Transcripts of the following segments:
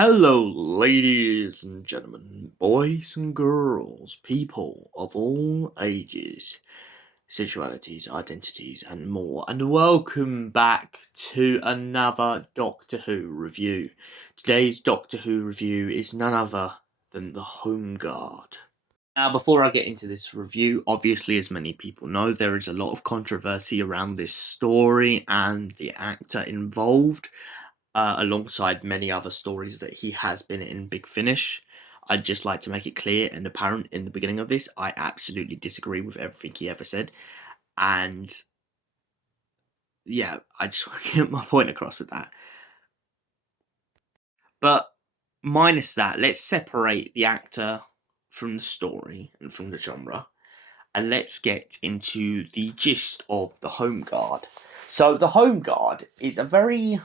Hello, ladies and gentlemen, boys and girls, people of all ages, sexualities, identities, and more, and welcome back to another Doctor Who review. Today's Doctor Who review is none other than the Home Guard. Now, before I get into this review, obviously, as many people know, there is a lot of controversy around this story and the actor involved, alongside many other stories that he has been in Big Finish. I'd just like to make it clear and apparent in the beginning of this, I absolutely disagree with everything he ever said. And yeah, I just want to get my point across with that. But minus that, let's separate the actor from the story and from the genre, and let's get into the gist of the Home Guard. So the Home Guard is a very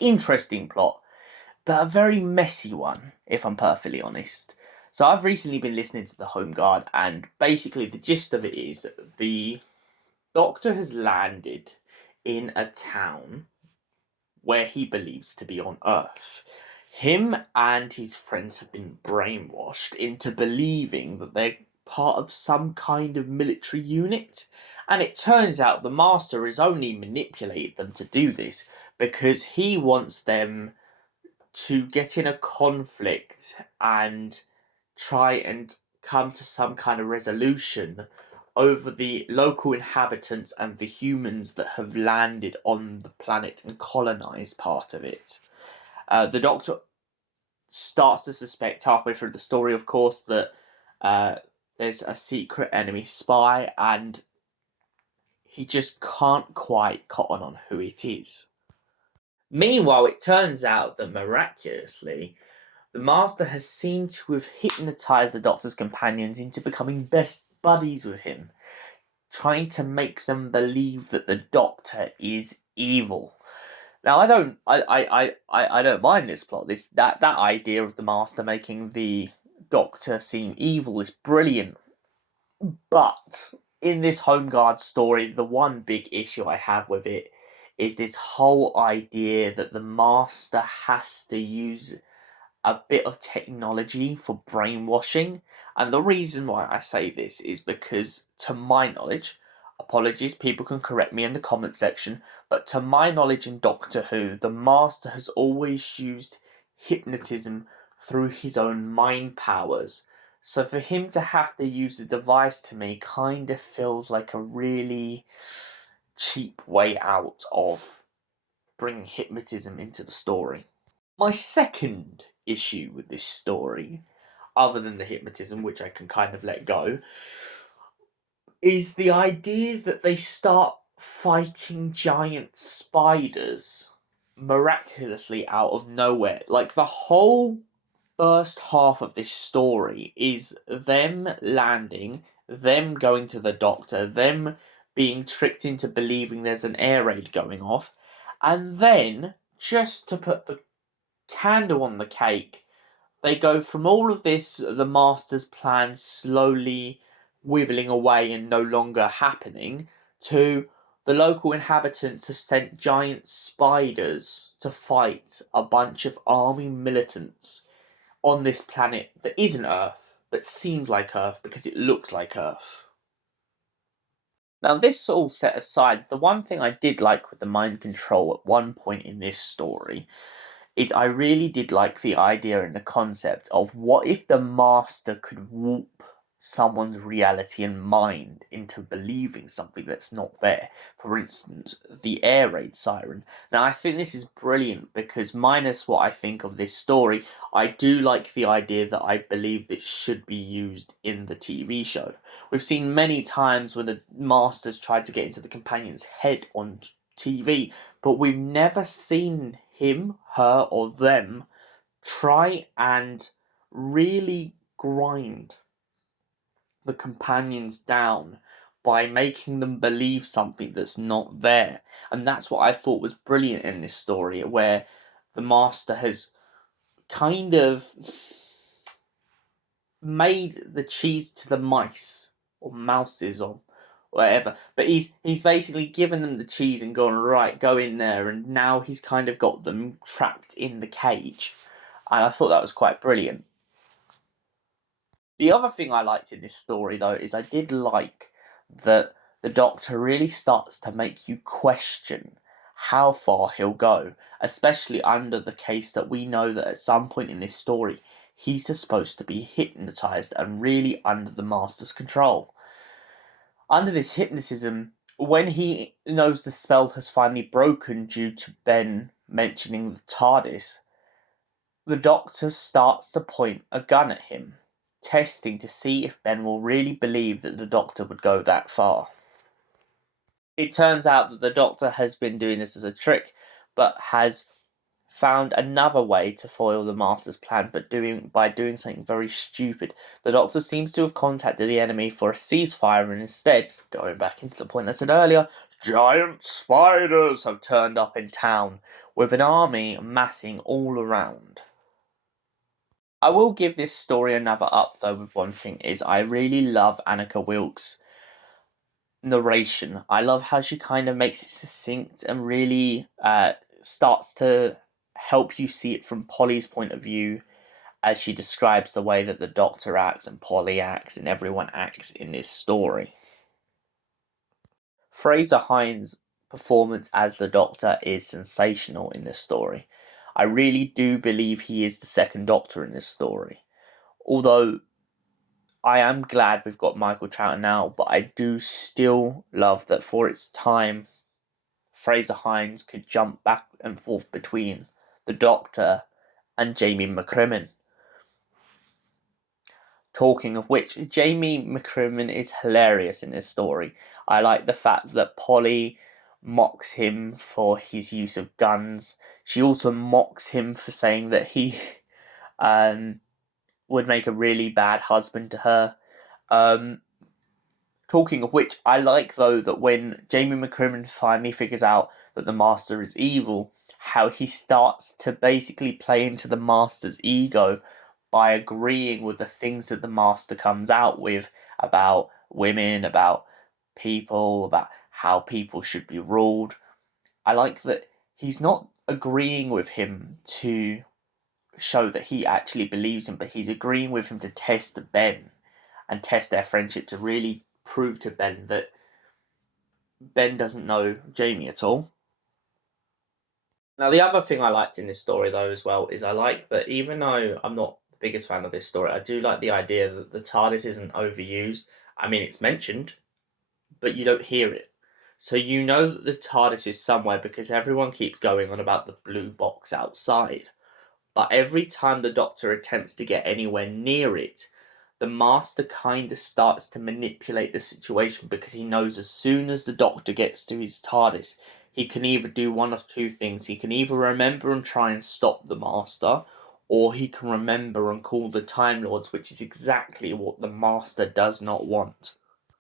interesting plot, but a very messy one, if I'm perfectly honest. So I've recently been listening to the Home Guard, and basically the gist of it is that the Doctor has landed in a town where he believes to be on Earth. Him and his friends have been brainwashed into believing that they're part of some kind of military unit, and it turns out the Master has only manipulated them to do this because he wants them to get in a conflict and try and come to some kind of resolution over the local inhabitants and the humans that have landed on the planet and colonized part of it. The Doctor starts to suspect halfway through the story, of course, that there's a secret enemy spy, and he just can't quite cotton on who it is. Meanwhile, it turns out that miraculously, the Master has seemed to have hypnotized the Doctor's companions into becoming best buddies with him, trying to make them believe that the Doctor is evil. Now, I don't mind this plot. That idea of the Master making the Doctor seem evil is brilliant. But in this Home Guard story, the one big issue I have with it is this whole idea that the Master has to use a bit of technology for brainwashing. And the reason why I say this is because, to my knowledge, apologies, people can correct me in the comment section, but to my knowledge in Doctor Who, the Master has always used hypnotism through his own mind powers. So for him to have to use the device, to me, kind of feels like a really cheap way out of bringing hypnotism into the story. My second issue with this story, other than the hypnotism, which I can kind of let go, is the idea that they start fighting giant spiders miraculously out of nowhere. Like, the whole first half of this story is them landing, them going to the Doctor, them being tricked into believing there's an air raid going off, and then, just to put the candle on the cake, they go from all of this, the Master's plan slowly wibbling away and no longer happening, to the local inhabitants have sent giant spiders to fight a bunch of army militants on this planet that isn't Earth, but seems like Earth because it looks like Earth. Now, this all set aside, the one thing I did like with the mind control at one point in this story is I really did like the idea and the concept of what if the Master could warp someone's reality and mind into believing something that's not there. For instance, the air raid siren. Now, I think this is brilliant because, minus what I think of this story, I do like the idea that I believe this should be used in the TV show. We've seen many times when the Master's tried to get into the companion's head on TV, but we've never seen him, her, or them try and really grind the companions down by making them believe something that's not there. And that's what I thought was brilliant in this story, where the Master has kind of made the cheese to the mice, or mouses, or whatever. But he's basically given them the cheese and gone, right, go in there, and now he's kind of got them trapped in the cage. And I thought that was quite brilliant. The other thing I liked in this story, though, is I did like that the Doctor really starts to make you question how far he'll go, especially under the case that we know that at some point in this story, he's supposed to be hypnotized and really under the Master's control. Under this hypnotism, when he knows the spell has finally broken due to Ben mentioning the TARDIS, the Doctor starts to point a gun at him, testing to see if Ben will really believe that the Doctor would go that far. It turns out that the Doctor has been doing this as a trick, but has found another way to foil the Master's plan, but by doing something very stupid. The Doctor seems to have contacted the enemy for a ceasefire, and instead, going back into the point I said earlier, giant spiders have turned up in town, with an army massing all around. I will give this story another up, though, with one thing, is I really love Annika Wilkes' narration. I love how she kind of makes it succinct and really starts to help you see it from Polly's point of view as she describes the way that the Doctor acts and Polly acts and everyone acts in this story. Fraser Hines' performance as the Doctor is sensational in this story. I really do believe he is the second Doctor in this story. Although I am glad we've got Michael Troughton now, but I do still love that for its time, Fraser Hines could jump back and forth between the Doctor and Jamie McCrimmon. Talking of which, Jamie McCrimmon is hilarious in this story. I like the fact that Polly mocks him for his use of guns. She also mocks him for saying that he would make a really bad husband to her. Talking of which, I like, though, that when Jamie McCrimmon finally figures out that the Master is evil, how he starts to basically play into the Master's ego by agreeing with the things that the Master comes out with about women, about people, about how people should be ruled. I like that he's not agreeing with him to show that he actually believes him, but he's agreeing with him to test Ben and test their friendship, to really prove to Ben that Ben doesn't know Jamie at all. Now, the other thing I liked in this story, though, as well, is I like that even though I'm not the biggest fan of this story, I do like the idea that the TARDIS isn't overused. I mean, it's mentioned, but you don't hear it. So you know that the TARDIS is somewhere because everyone keeps going on about the blue box outside. But every time the Doctor attempts to get anywhere near it, the Master kind of starts to manipulate the situation, because he knows as soon as the Doctor gets to his TARDIS, he can either do one of two things. He can either remember and try and stop the Master, or he can remember and call the Time Lords, which is exactly what the Master does not want.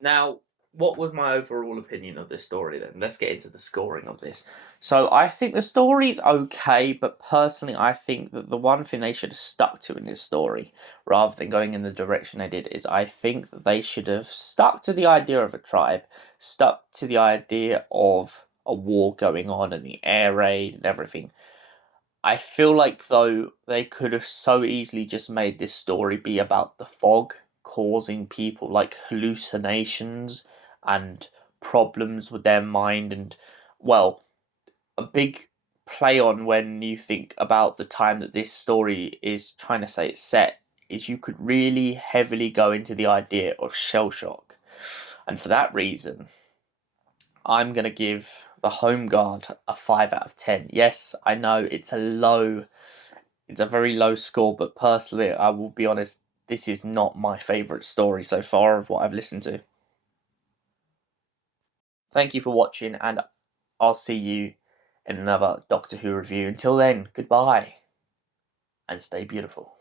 Now, what was my overall opinion of this story then? Let's get into the scoring of this. So I think the story's okay, but personally I think that the one thing they should have stuck to in this story, rather than going in the direction they did, is I think that they should have stuck to the idea of a tribe, stuck to the idea of a war going on and the air raid and everything. I feel like, though, they could have so easily just made this story be about the fog causing people like hallucinations and problems with their mind, and, well, a big play on when you think about the time that this story is trying to say it's set, is you could really heavily go into the idea of shell shock. And for that reason, I'm going to give the Home Guard a 5 out of 10. Yes, I know it's a very low score, but personally, I will be honest, this is not my favourite story so far of what I've listened to. Thank you for watching, and I'll see you in another Doctor Who review. Until then, goodbye, and stay beautiful.